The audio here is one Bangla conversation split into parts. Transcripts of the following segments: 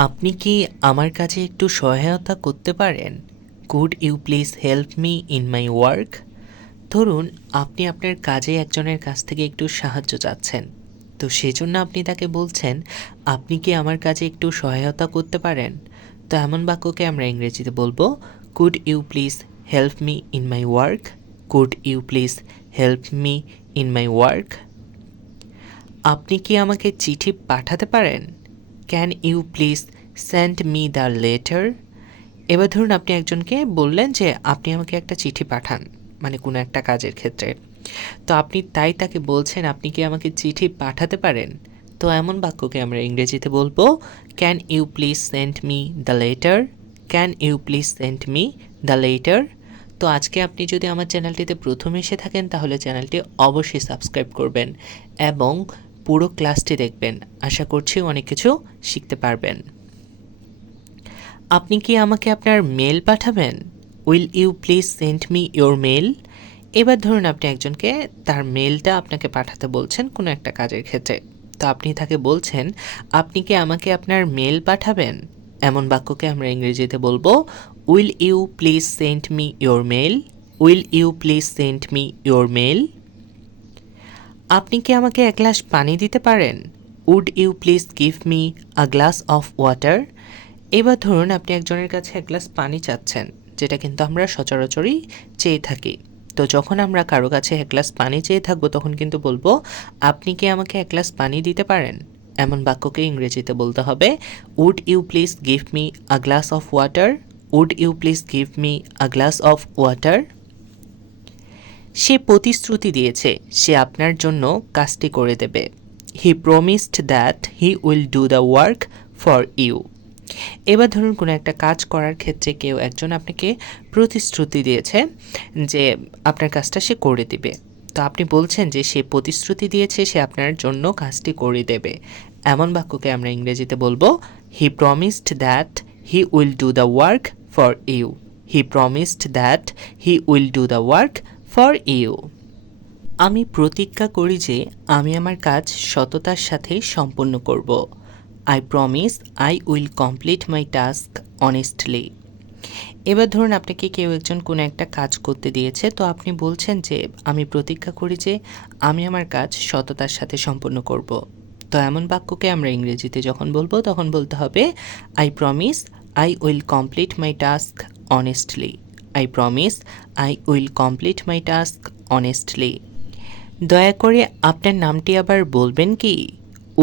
আপনি কি আমার কাজে একটু সহায়তা করতে পারেন? Could you please help me in my work? ধরুন আপনি আপনার কাজে একজনের কাছ থেকে একটু সাহায্য চাচ্ছেন, তো সেজন্য আপনি তাকে বলছেন, আপনি কি আমার কাজে একটু সহায়তা করতে পারেন? তো এমন বাক্যকে আমরা ইংরেজিতে বলবো, could you please help me in my work? Could you please help me in my work? আপনি কি আমাকে চিঠি পাঠাতে পারেন? Can you please send me the letter? এবার ধরুন আপনি একজনকে বললেন যে আপনি আমাকে একটা চিঠি পাঠান, মানে কোনো একটা কাজের ক্ষেত্রে। তো আপনি তাকে বলছেন, আপনি কি আমাকে চিঠি পাঠাতে পারেন? তো এমন বাক্যকে আমরা ইংরেজিতে বলবো, can you please send me the letter? Can you please send me the letter? তো আজকে আপনি যদি আমার চ্যানেলটিতে প্রথম এসে থাকেন তাহলে চ্যানেলটি অবশ্যই সাবস্ক্রাইব করবেন এবং পুরো ক্লাসটি দেখবেন। আশা করছি অনেক কিছু শিখতে পারবেন। আপনি কি আমাকে আপনার মেল পাঠাবেন? Will you please send me your mail? এবার ধরুন আপনি একজনকে তার মেলটা আপনাকে পাঠাতে বলছেন কোনো একটা কাজের ক্ষেত্রে। তো আপনি তাকে বলছেন, আপনি কি আমাকে আপনার মেল পাঠাবেন? এমন বাক্যকে আমরা ইংরেজিতে বলবো, will you please send me your mail? Will you please send me your mail? আপনি কি আমাকে এক গ্লাস পানি দিতে পারেন? Would you please give me a glass of water? এবার ধরুন আপনি একজনের কাছে এক গ্লাস পানি চাচ্ছেন, যেটা কিন্তু আমরা সচরাচরই চেয়ে থাকি। তো যখন আমরা কারো কাছে এক গ্লাস পানি চেয়ে থাকবো তখন কিন্তু বলবো, আপনি কি আমাকে এক গ্লাস পানি দিতে পারেন? এমন বাক্যকে ইংরেজিতে বলতে হবে, would you please give me a glass of water? Would you please give me a glass of water? সে প্রতিশ্রুতি দিয়েছে সে আপনার জন্য কাজটি করে দেবে। He promised that he will do the work for you. এবার ধরুন কোনো একটা কাজ করার ক্ষেত্রে কেউ একজন আপনাকে প্রতিশ্রুতি দিয়েছে যে আপনার কাজটা সে করে দিবে। তো আপনি বলছেন যে সে প্রতিশ্রুতি দিয়েছে সে আপনার জন্য কাজটি করে দেবে। এমন বাক্যকে আমরা ইংরেজিতে বলবো, he promised that he will do the work for you. He promised that he will do the work for you. আমি প্রতিজ্ঞা করি যে আমি আমার কাজ সততার সাথে সম্পন্ন করব। I promise I will complete my task honestly. এবার ধরুন আপনাকে কেউ একজন কোনো একটা কাজ করতে দিয়েছে, তো আপনি বলছেন যে আমি প্রতিজ্ঞা করি যে আমি আমার কাজ সততার সাথে সম্পন্ন করব। তো এমন বাক্যকে আমরা ইংরেজিতে যখন বলবো তখন বলতে হবে, I promise I will complete my task honestly. I promise I will complete my task honestly. দয়া করে আপনার নামটি আবার বলবেন কি?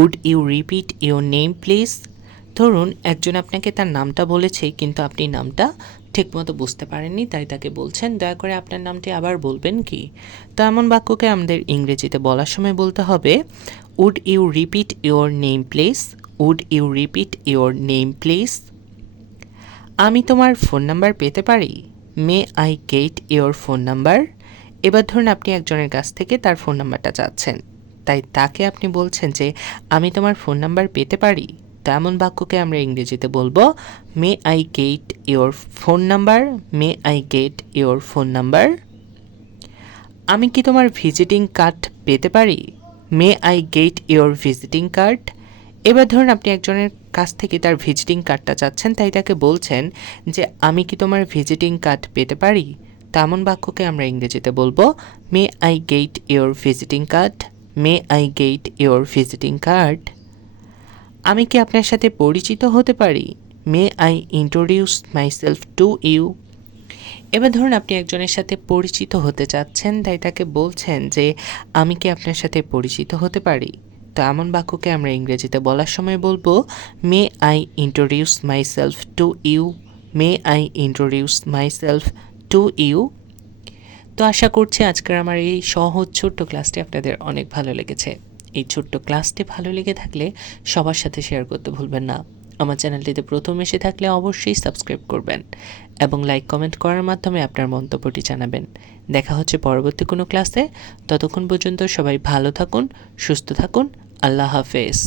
Would you repeat your name please? ধরুন একজন আপনাকে তার নামটা বলেছে কিন্তু আপনি নামটা ঠিকমতো বুঝতে পারেননি, তাই তাকে বলছেন, দয়া করে আপনার নামটি আবার বলবেন কি? তো এমন বাক্যকে আমাদের ইংরেজিতে বলার সময় বলতে হবে, would you repeat your name please? Would you repeat your name please? আমি তোমার ফোন নাম্বার পেতে পারি? May I get your phone number? এবার ধরুন আপনি একজনের কাছ থেকে তার ফোন নাম্বারটা চাচ্ছেন, তাই তাকে আপনি বলছেন যে আমি তোমার ফোন নাম্বার পেতে পারি? তেমন বাক্যকে আমরা ইংরেজিতে বলবো, may I get your phone number? May I get your phone number? আমি কি তোমার ভিজিটিং কার্ড পেতে পারি? May I get your visiting card? এবার ধরুন আপনি একজনের কাছ থেকে তার ভিজিটিং কার্ডটা চাচ্ছেন, তাই তাকে বলছেন যে আমি কি তোমার ভিজিটিং কার্ড পেতে পারি? তেমন বাক্যকে আমরা ইংরেজিতে বলবো, may I get your visiting card? May I get your visiting card? আমি কি আপনার সাথে পরিচিত হতে পারি? May I introduce myself to you? এবার ধরুন আপনি একজনের সাথে পরিচিত হতে চাচ্ছেন, তাই তাকে বলছেন যে আমি কি আপনার সাথে পরিচিত হতে পারি? তো এমন বাক্যকে আমরা ইংরেজিতে বলার সময় বলবো, may I introduce myself to you? May I introduce myself to you? তো আশা করছি আজকের আমার এই সহজ ছোট্ট ক্লাসটি আপনাদের অনেক ভালো লেগেছে। এই ছোট্ট ক্লাসটি ভালো লেগে থাকলে সবার সাথে শেয়ার করতে ভুলবেন না। আমার চ্যানেলটিতে প্রথম এসে থাকলে অবশ্যই সাবস্ক্রাইব করবেন এবং লাইক কমেন্ট করার মাধ্যমে আপনার মন্তব্যটি জানাবেন। দেখা হচ্ছে পরবর্তী কোনো ক্লাসে। ততক্ষণ পর্যন্ত সবাই ভালো থাকুন, সুস্থ থাকুন। আল্লাহ হাফেজ।